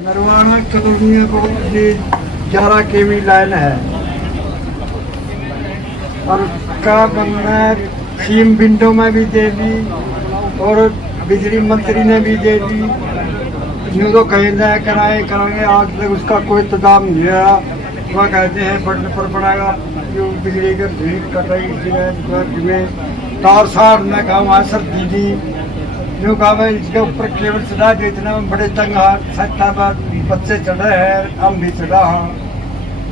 Narwana colony को ये 11 केवी line है और उसका बनना सीम विंडो में भी दे दी और बिजली मंत्री ने भी दे दी। यूँ तो कहना है कराएंगे, आज तक उसका कोई इंतजाम नहीं है। वह कहते हैं बढ़ने पर पड़ेगा जो बिजली के भीड़ कटाई में तार सार में कहा वहाँ सर दीदी यूँ कहा मैं इसके ऊपर केबल चढ़ा दे, इतना में बड़े तंग सकता बाद बच्चे चढ़े हैं, हम भी चढ़ा हाँ,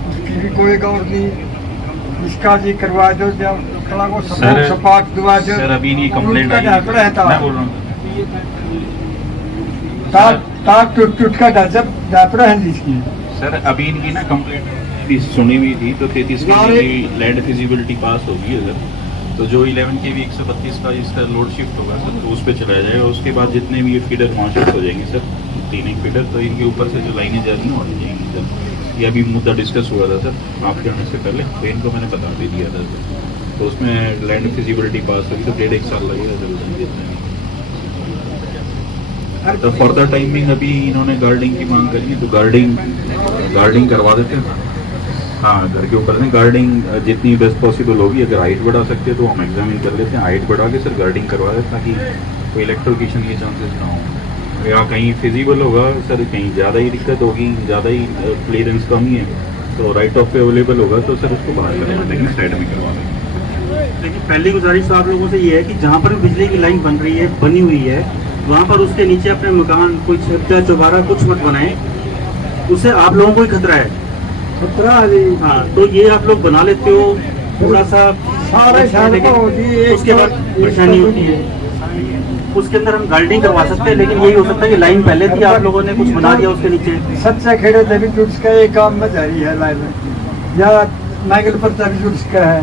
उसकी भी कोई गौर नहीं। इसका जी करवा दो जब कला को सपाट दुआ दो। सर अभी नहीं कंप्लेंट रहता मैं बोल रहा हूँ तार टूट का जब डापड़ा है जिसकी। सर अभी इनकी ना कंप्लेंट सुनी हुई थी तो 33 की लैंड फिजिबिलिटी पास होगी है सर, तो जो 11 के भी 132 का इसका लोड शिफ्ट होगा सर तो उस पर चलाया जाएगा। उसके बाद जितने भी ये फीडर वहाँ शिफ्ट हो जाएंगे सर, 3 फीडर, तो इनके ऊपर से जो लाइनें जा रही हैं और जाएंगी सर। ये अभी मुद्दा डिस्कस हुआ था सर आपके आने से पहले, तो इनको मैंने बता भी दिया था सर, तो उसमें लैंड फिजिबिलिटी पास होगी तो 1.5 साल लगेगा सर। तो फर्दर टाइमिंग अभी इन्होंने गार्डिंग की मांग करी है तो गार्डिंग करवा देते हैं। हाँ, घर के ऊपर से गार्डिंग जितनी बेस्ट पॉसिबल होगी, अगर हाइट बढ़ा सकते हैं तो हम एग्जामिन कर लेते हैं, हाइट बढ़ा के सर गार्डिंग करवा दें ताकि कोई इलेक्ट्रोक्यूशन के चांसेस ना हो। या कहीं फिजिबल होगा सर, कहीं ज़्यादा ही दिक्कत होगी, ज़्यादा ही क्लियरेंस कम ही है तो राइट ऑफ पे अवेलेबल होगा तो सर उसको बाहर करवा देंगे, साइड में करवा देंगे। लेकिन पहली गुजारिश तो आप लोगों से ये है कि जहाँ पर बिजली की लाइन बनी हुई है वहाँ पर उसके नीचे अपने मकान कोई छत्ता चौबारा कुछ मत बनाएं, उससे आप लोगों को ही खतरा है। खतरा हाँ, तो ये आप लोग बना लेते हो थोड़ा सा सारे उसके बाद परेशानी होती है। उसके अंदर हम गार्डिंग करवा सकते हैं, लेकिन यही हो सकता है कि लाइन पहले थी, आप लोगों ने कुछ बना दिया उसके नीचे। सच्चा खेड़े तभी जुट का एक काम में जारी है लाइन में या नाइगल पर तभी जुट का है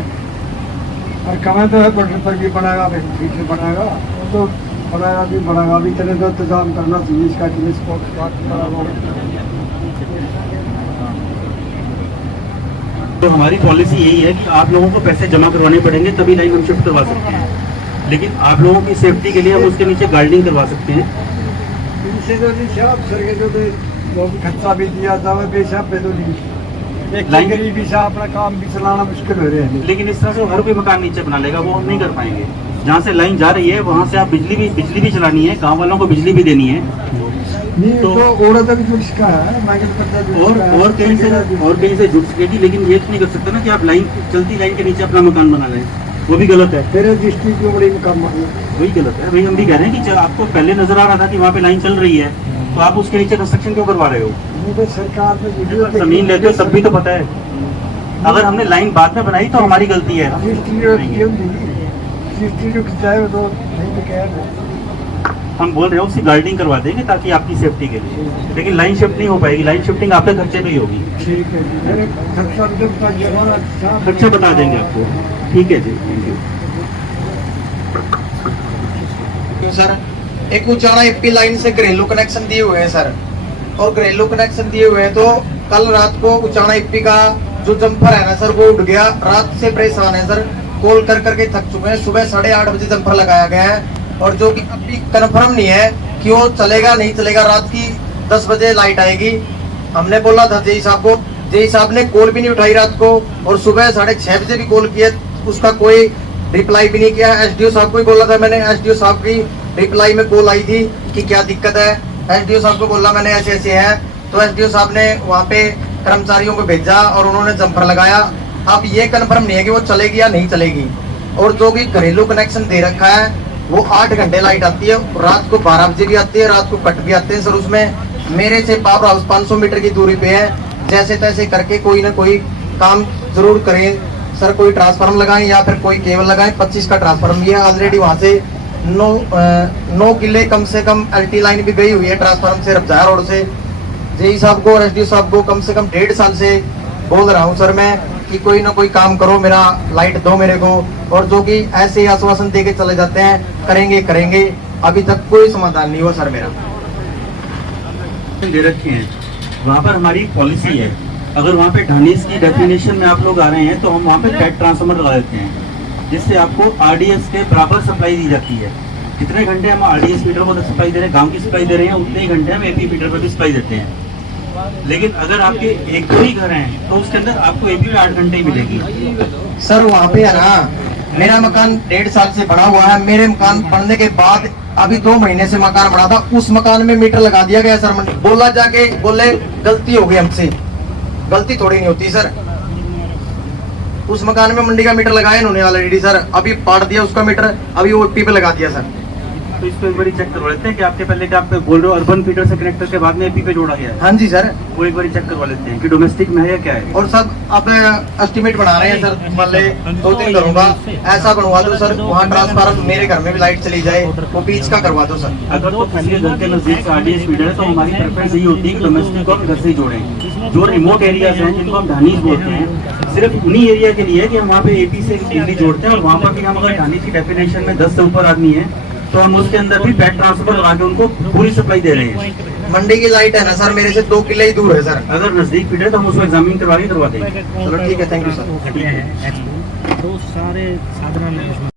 और कमें तो है बटन पर भी बनाएगा, ठीक से बनाएगा तो बनाएगा भी बनाएगा। अभी इतने तो इंतजाम करना चाहिए इसका कि इसको तो हमारी पॉलिसी यही है कि आप लोगों को पैसे जमा करवाने पड़ेंगे तभी लाइन हम शिफ्ट करवा सकते हैं, लेकिन आप लोगों की सेफ्टी के लिए हम उसके नीचे गार्डिंग करवा सकते हैं। इनसे तो जी साहब सर के जो खर्चा भी दिया था वह बेशक पे तो नहीं लाइन गरीबी से अपना काम भी चलाना मुश्किल हो रहे हैं। लेकिन इस तरह से हर कोई मकान नीचे बना लेगा, वो हम नहीं कर पाएंगे। जहाँ से लाइन जा रही है वहाँ से आप बिजली भी चलानी है, गाँव वालों को बिजली भी देनी है, तो और कहीं से जुड़ सकेगी। लेकिन ये तो नहीं कर सकते ना कि आप चलती लाइन के नीचे अपना मकान बना लें, वो भी गलत है। फिर डिस्ट्रिक्ट की बड़ी मकान वही गलत है। भाई हम भी कह रहे हैं कि आपको पहले नजर आ रहा था कि वहाँ पे लाइन चल रही है तो आप उसके नीचे कंस्ट्रक्शन क्यों करवा रहे हो? सरकार ने जमीन लेते हो तब भी तो पता है, अगर हमने लाइन बाद में बनाई तो हमारी गलती है। हम बोल रहे हो उसकी गार्डिंग करवा देंगे ताकि आपकी सेफ्टी के लिए, लेकिन लाइन शिफ्ट नहीं हो पाएगी। लाइन शिफ्टिंग आपके खर्चे में ही होगी। ठीक है, खर्चा बता देंगे आपको। ठीक है जी, थैंक यू। सर एक उचाना एपी लाइन से घरेलू कनेक्शन दिए हुए हैं सर, और घरेलू कनेक्शन दिए हुए हैं तो कल रात को उचाना एपी का जो जंपर है ना सर वो उड़ गया। रात से परेशान है सर, कॉल कर करके थक चुके हैं। सुबह 8:30 बजे जंपर लगाया गया है और जो कि अभी कंफर्म नहीं है कि वो चलेगा नहीं चलेगा। रात की 10 बजे लाइट आएगी। हमने बोला था जेई साहब को, जेई साहब ने कॉल भी नहीं उठाई रात को, और सुबह 6:30 बजे भी कॉल किया, उसका कोई रिप्लाई भी नहीं किया। एसडीओ साहब को ही बोला था मैंने, एसडीओ साहब की रिप्लाई में कॉल आई थी कि क्या दिक्कत है। एसडीओ साहब को बोला मैंने ऐसे ऐसे है, तो एसडीओ साहब ने वहाँ पे कर्मचारियों को भेजा और उन्होंने जंपर लगाया। अब ये कंफर्म नहीं है कि वो चलेगी या नहीं चलेगी। और जो भी घरेलू कनेक्शन दे रखा है वो 8 घंटे लाइट आती है, रात को 12 बजे भी आती है, रात को कट भी आते हैं सर। उसमें मेरे से पावर हाउस 500 मीटर की दूरी पे है। जैसे तैसे करके कोई ना कोई काम जरूर करें सर। कोई ट्रांसफार्मर लगाएं या फिर कोई केबल लगाएं। 25 का ट्रांसफार्मर भी है ऑलरेडी। वहाँ से 9 किले कम से कम एलटी लाइन भी गई हुई है ट्रांसफार्मर से रफ्तार रोड से। जेई साहब को और एसडीओ साहब को कम से कम 1.5 साल से बोल रहा हूँ सर मैं कि कोई ना कोई काम करो, मेरा लाइट दो मेरे को। और जो कि ऐसे ही आश्वासन दे के चले जाते हैं करेंगे करेंगे, अभी तक कोई समाधान नहीं हुआ सर मेरा। दे रखे हैं वहाँ पर हमारी पॉलिसी है, अगर वहाँ पे ढानीस की डेफिनेशन में आप लोग आ रहे हैं तो हम वहाँ पे टाइट ट्रांसफार्मर लगा देते हैं, जिससे आपको आरडीएस के बराबर सप्लाई दी जाती है। जितने घंटे हम आरडीएस मीटर को सप्लाई दे रहे हैं, गांव की सप्लाई दे रहे हैं, उतने ही घंटे हम एपी मीटर पर भी सप्लाई देते हैं। लेकिन अगर आपके एक दो ही घर हैं तो उसके अंदर आपको एपी में 8 घंटे ही मिलेगी। सर वहाँ पे है ना, मेरा मकान 1.5 साल से बना हुआ है। मेरे मकान बनने के बाद अभी 2 महीने से मकान बना था, उस मकान में मीटर लगा दिया गया सर। बोला जाके बोले गलती हो गई हमसे, गलती थोड़ी नहीं होती सर। उस मकान में मंडी का मीटर लगाया इन्होंने ऑलरेडी सर, अभी पाट दिया उसका मीटर, अभी वो एपी पे लगा दिया सर। तो इसको एक बार चेक करवा लेते हैं कि आपके पहले क्या आप बोल रहे हो अर्बन फीडर से कनेक्टर के बाद में एपी पे जोड़ा गया है। हाँ जी सर। वो एक बार चेक करवा लेते हैं कि डोमेस्टिक में है या क्या है। और सब अब एस्टिमेट बना रहे हैं सर, मान ले 2-3 घरों का ऐसा बनवा दो सर, वहाँ ट्रांसफार्मर मेरे घर में भी लाइट चली जाए, वो बीच का करवा दो सर। अगर तो किसी के घर के नजदीक से आरडीएस फीडर है तो हमारी प्रेफरेंस यही होती है कि डोमेस्टिक को हम घर से ही जोड़ें। जो रिमोट एरियाज हैं जिनको हम ढानीज बोलते हैं, सिर्फ उन्हीं एरिया के लिए कि हम वहाँ पे एपी से बिजली जोड़ते हैं, और वहाँ पर भी हम अगर ढानीज की डेफिनेशन में 10 से ऊपर आदमी है तो हम उसके अंदर भी पैट ट्रांसफर लगा के उनको पूरी सप्लाई दे रहे हैं। मंडी की लाइट है ना सर, मेरे से 2 किले ही दूर है सर। अगर नजदीक फीडर है तो हम उसको एग्जामिन करवा देंगे। चलो ठीक है, थैंक यू सर। तो सारे साधन